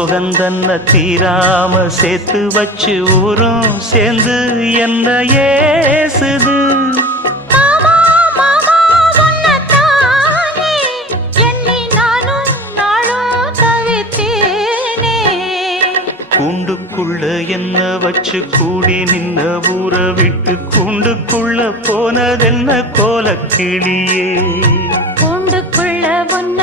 சோகந்தன்ன தீராம சேர்த்து வச்சு ஊரும் சேர்ந்து என்ன ஏசுது. மாமா மாமா உன்னத்தானே எண்ணி நானும் நாளும் தவித்தேனே. கூண்டுக்குள்ள என்ன வச்சு கூடி நின்ன ஊற விட்டு கூண்டுக்குள்ள போனதென்ன கோலக்கிளியே. கூண்டுக்குள்ள உன்ன